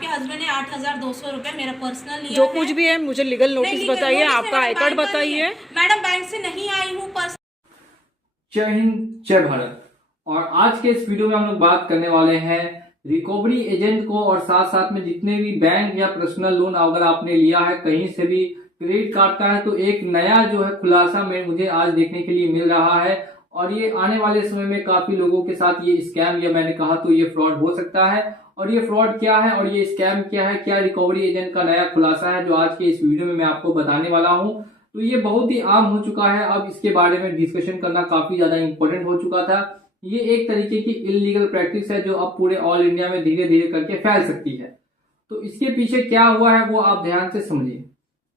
आपके हस्बैंड ने 8,200 रुपए मेरा पर्सनल लिया जो कुछ भी है मुझे लीगल नोटिस बताइए, आपका आई कार्ड बताइए। मैडम बैंक से नहीं आई हूँ। जय हिंद, जय भारत। और आज के इस वीडियो में हम लोग बात करने वाले हैं रिकवरी एजेंट को और साथ साथ में जितने भी बैंक या पर्सनल लोन अगर आपने लिया है कहीं से भी क्रेडिट कार्ड का है, तो एक नया जो है खुलासा में मुझे आज देखने के लिए मिल रहा है। और ये आने वाले समय में काफी लोगों के साथ ये स्कैम या मैंने कहा तो ये फ्रॉड हो सकता है। और ये फ्रॉड क्या है और ये स्कैम क्या है, क्या रिकवरी एजेंट का नया खुलासा है जो आज के इस वीडियो में मैं आपको बताने वाला हूँ। तो ये बहुत ही आम हो चुका है, अब इसके बारे में डिस्कशन करना काफी ज्यादा इंपॉर्टेंट हो चुका था। ये एक तरीके की इलीगल प्रैक्टिस है जो अब पूरे ऑल इंडिया में धीरे धीरे करके फैल सकती है। तो इसके पीछे क्या हुआ है वो आप ध्यान से समझिए।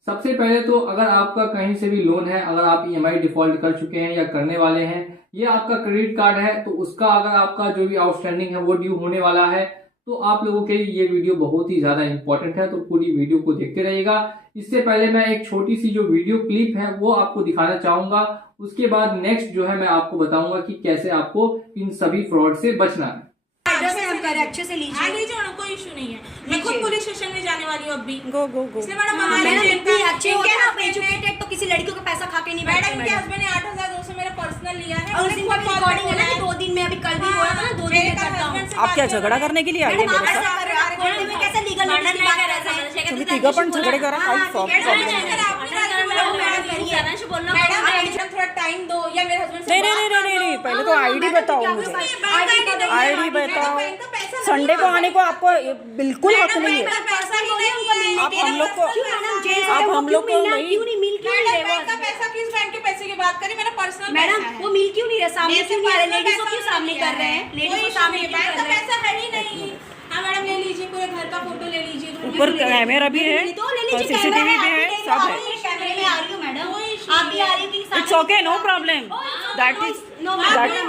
सबसे पहले तो अगर आपका कहीं से भी लोन है, अगर आप ईएमआई डिफॉल्ट कर चुके हैं या करने वाले हैं, ये आपका क्रेडिट कार्ड है, तो उसका अगर आपका जो भी आउटस्टैंडिंग है वो ड्यू होने वाला है, तो आप लोगों के लिए ये वीडियो बहुत ही ज्यादा इंपॉर्टेंट है। तो पूरी वीडियो को देखते रहिएगा। इससे पहले मैं एक छोटी सी जो वीडियो क्लिप है वो आपको दिखाना चाहूंगा। उसके बाद नेक्स्ट जो है मैं आपको बताऊंगा कि कैसे आपको इन सभी फ्रॉड से बचना है। अच्छे से लीजिए। लीजिए, कोई इशू नहीं है। मैं खुद पुलिस स्टेशन में जाने वाली हूँ अभी। गो गो गो। अच्छे एजुकेटेड तो किसी लड़कियों का पैसा खा के नहीं बैठे। मैडम के हस्बैंड ने 8,200 मेरा पर्सनल लिया है और उस दिन का रिकॉर्डिंग है ना, 2 दिन में अभी कल भी हुआ था ना, 2 दिन में करता हूं। आप क्या झगड़ा करने के लिए आए मेरे साथ? कैसे लीगल नोटिस की बात कर रहे हैं? तुम्ही तिघं पण झगडे करा, काही प्रॉब्लेम मैडम थोड़ा टाइम दो या मेरे हस्बैंड से नहीं, पहले तो आईडी बताओ मुझे। आईडी बताओ। संडे को आने को आपको बिल्कुल हक नहीं है। आप हम लोग को नहीं। बैंक का पैसा किस बैंक के पैसे की बात करें? मेरा पर्सनल मैडम वो मिल क्यों नहीं रहा? सामने क्यों नहीं आ रहे? लेडीज को क्यों सामने कर रहे हैं? लेडीज को सामने बैंक का पैसा है ही नहीं। हाँ मैडम, ले लीजिए, पूरे घर का फोटो ले लीजिए। ऊपर कैमरा भी है, सीसीटीवी भी है, सब है। कैमरे में आ रही हूँ मैडम, आप भी आ रही हो? It's okay, no problem. That is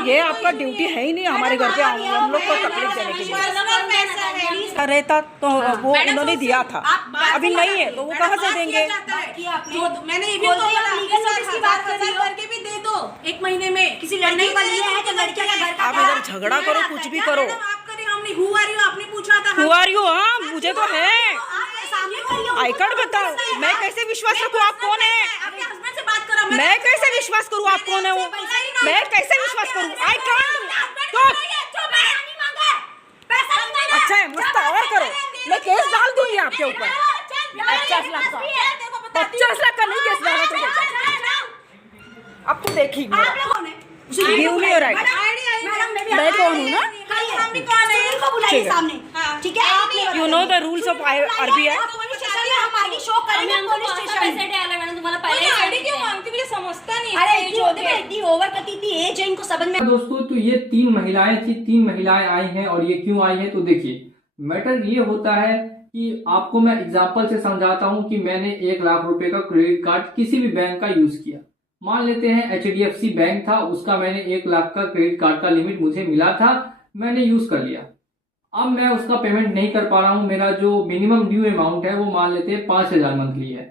ये आपका ड्यूटी है ही नहीं हमारे घर पे हम लोग को तकलीफ देने के लिए। रहता तो वो उन्होंने दिया था, अभी नहीं है तो वो कहाँ से देंगे? मैंने ये भी करके भी दे दो 1 महीने में। किसी लड़की का लिया है तो लड़की का घर आप इधर झगड़ा करो, कुछ भी करो। आपने पूछा था Who are you? हाँ मुझे तो है। आई कार्ड बताओ। मैं कैसे विश्वास रखूँ आप कौन है? आपके हस्बैंड से बात करो। मैं कैसे विश्वास करूँ आप कौन है वो? मैं कैसे विश्वास करूँ? आई कार्ड अच्छा है, मुझसे और करो, मैं केस डाल दूंगी आपके ऊपर। 50 लाख का 50 लाख का नहीं केस डाला तुझे। अब तो देखिए गिव मी योर राइट। मैं कौन हूँ ना? ठीक है, you know the rules of RBI. दोस्तों तो ये 3 महिलाएं थी, 3 महिलाएं आई हैं। और ये क्यों आई हैं तो देखिए, मैटर ये होता है कि आपको मैं एग्जांपल से समझाता हूं कि मैंने 1 लाख रुपए का क्रेडिट कार्ड किसी भी बैंक का यूज किया। मान लेते हैं HDFC बैंक था, उसका मैंने 1 लाख का क्रेडिट कार्ड का लिमिट मुझे मिला था, मैंने यूज कर लिया। अब मैं उसका पेमेंट नहीं कर पा रहा हूं, मेरा जो मिनिमम ड्यू अमाउंट है वो मान लेते हैं 5,000 मंथली है।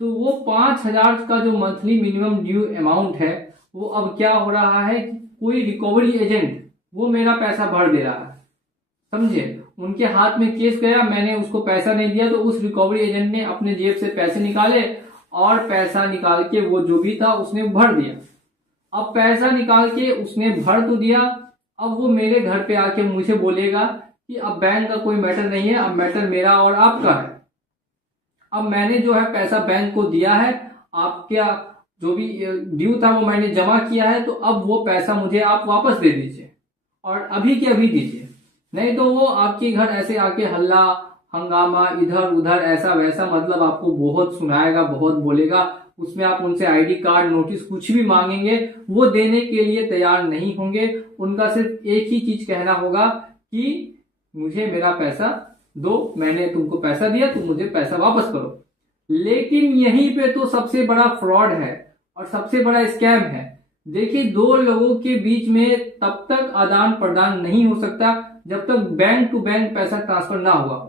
तो वो 5,000 का जो मंथली मिनिमम ड्यू अमाउंट है वो अब क्या हो रहा है कि कोई रिकवरी एजेंट वो मेरा पैसा भर दे रहा है। समझे, उनके हाथ में केस गया, मैंने उसको पैसा नहीं दिया तो उस रिकवरी एजेंट ने अपने जेब से पैसे निकाले और पैसा निकाल के वो जो भी था उसने भर दिया। अब पैसा निकाल के उसने भर तो दिया, अब वो मेरे घर पे आके मुझे बोलेगा कि अब बैंक का कोई मैटर नहीं है, अब मैटर मेरा और आपका है। अब मैंने जो है पैसा बैंक को दिया है, आपका जो भी ड्यू था वो मैंने जमा किया है, तो अब वो पैसा मुझे आप वापस दे दीजिए और अभी के अभी दीजिए। नहीं तो वो आपके घर ऐसे आके हल्ला हंगामा इधर उधर ऐसा वैसा मतलब आपको बहुत सुनाएगा, बहुत बोलेगा। उसमें आप उनसे आईडी कार्ड नोटिस कुछ भी मांगेंगे वो देने के लिए तैयार नहीं होंगे। उनका सिर्फ एक ही चीज कहना होगा कि मुझे मेरा पैसा दो, मैंने तुमको पैसा दिया, तुम मुझे पैसा वापस करो। लेकिन यहीं पे तो सबसे बड़ा फ्रॉड है और सबसे बड़ा स्कैम है। देखिए, 2 लोगों के बीच में तब तक आदान प्रदान नहीं हो सकता जब तक बैंक टू बैंक पैसा ट्रांसफर ना हुआ हो।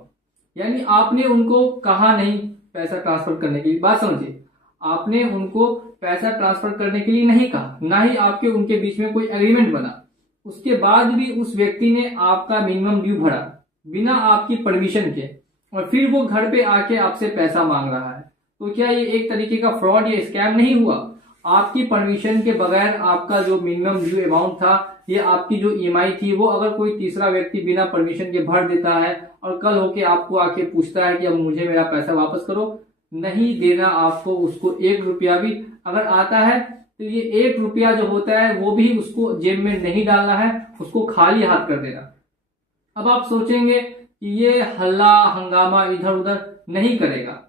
यानी आपने उनको कहा नहीं पैसा ट्रांसफर करने के लिए, बात समझिए, आपने उनको पैसा ट्रांसफर करने के लिए नहीं कहा, ना ही आपके उनके बीच में कोई एग्रीमेंट बना। उसके बाद भी उस व्यक्ति ने आपका मिनिमम ड्यू भरा, बिना आपकी परमिशन के, और फिर वो घर पे आके आपसे पैसा मांग रहा है। तो क्या ये एक तरीके का फ्रॉड या स्कैम नहीं हुआ? आपकी परमिशन के बगैर आपका जो मिनिमम ड्यू अमाउंट था, ये आपकी जो ईएमआई थी, वो अगर कोई तीसरा व्यक्ति बिना परमिशन के भर देता है और कल होके आपको आके पूछता है कि अब मुझे मेरा पैसा वापस करो, नहीं देना आपको उसको 1 रुपया भी। अगर आता है तो ये 1 रुपया जो होता है वो भी उसको जेब में नहीं डालना है, उसको खाली हाथ कर देना। अब आप सोचेंगे कि ये हल्ला हंगामा इधर उधर नहीं करेगा।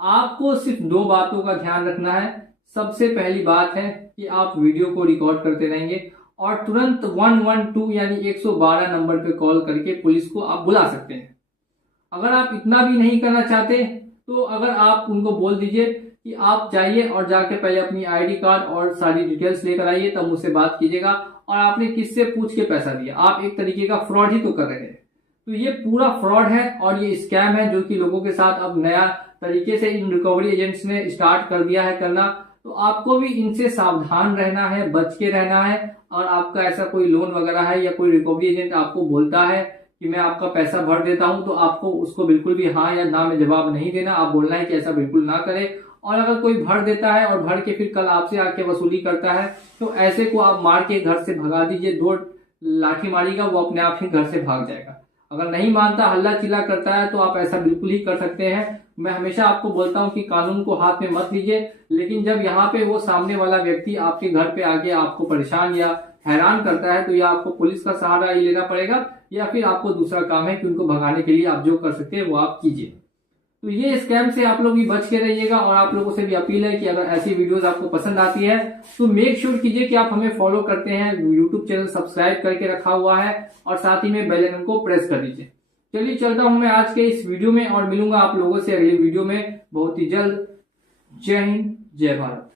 आपको सिर्फ 2 बातों का ध्यान रखना है। सबसे पहली बात है कि आप वीडियो को रिकॉर्ड करते रहेंगे और तुरंत 112 यानी 112 नंबर पे कॉल करके पुलिस को आप बुला सकते हैं। अगर आप इतना भी नहीं करना चाहते तो अगर आप उनको बोल दीजिए कि आप जाइए और जाके पहले अपनी आईडी कार्ड और सारी डिटेल्स लेकर आइए, तब मुझसे बात कीजिएगा और आपने किससे पूछ के पैसा दिया। आप एक तरीके का फ्रॉड ही तो कर रहे हैं। तो ये पूरा फ्रॉड है और ये स्कैम है जो कि लोगों के साथ अब नया तरीके से इन रिकवरी एजेंट्स ने स्टार्ट कर दिया है करना। तो आपको भी इनसे सावधान रहना है, बच के रहना है। और आपका ऐसा कोई लोन वगैरह है या कोई रिकवरी एजेंट आपको बोलता है कि मैं आपका पैसा भर देता हूं, तो आपको उसको बिल्कुल भी हाँ या ना में जवाब नहीं देना। आप बोलना है कि ऐसा बिल्कुल ना करें। और अगर कोई भर देता है और भर के फिर कल आपसे आके वसूली करता है तो ऐसे को आप मार के घर से भगा दीजिए। 2 लाठी मारिएगा, वो अपने आप ही घर से भाग जाएगा। अगर नहीं मानता, हल्ला चिल्ला करता है, तो आप ऐसा बिल्कुल ही कर सकते हैं। मैं हमेशा आपको बोलता हूं कि कानून को हाथ में मत लीजिए, लेकिन जब यहाँ पे वो सामने वाला व्यक्ति आपके घर पे आके आपको परेशान या हैरान करता है तो या आपको पुलिस का सहारा ही लेना पड़ेगा या फिर आपको दूसरा काम है कि उनको भगाने के लिए आप जो कर सकते हैं वो आप कीजिए। तो ये स्कैम से आप लोग भी बच के रहिएगा। और आप लोगों से भी अपील है कि अगर ऐसी वीडियोस आपको पसंद आती है तो मेक श्योर कीजिए कि आप हमें फॉलो करते हैं, यूट्यूब चैनल सब्सक्राइब करके रखा हुआ है और साथ ही में बेल आइकन को प्रेस कर दीजिए। चलिए चलता हूं मैं आज के इस वीडियो में और मिलूंगा आप लोगों से अगली वीडियो में बहुत ही जल्द। जय हिंद, जय भारत।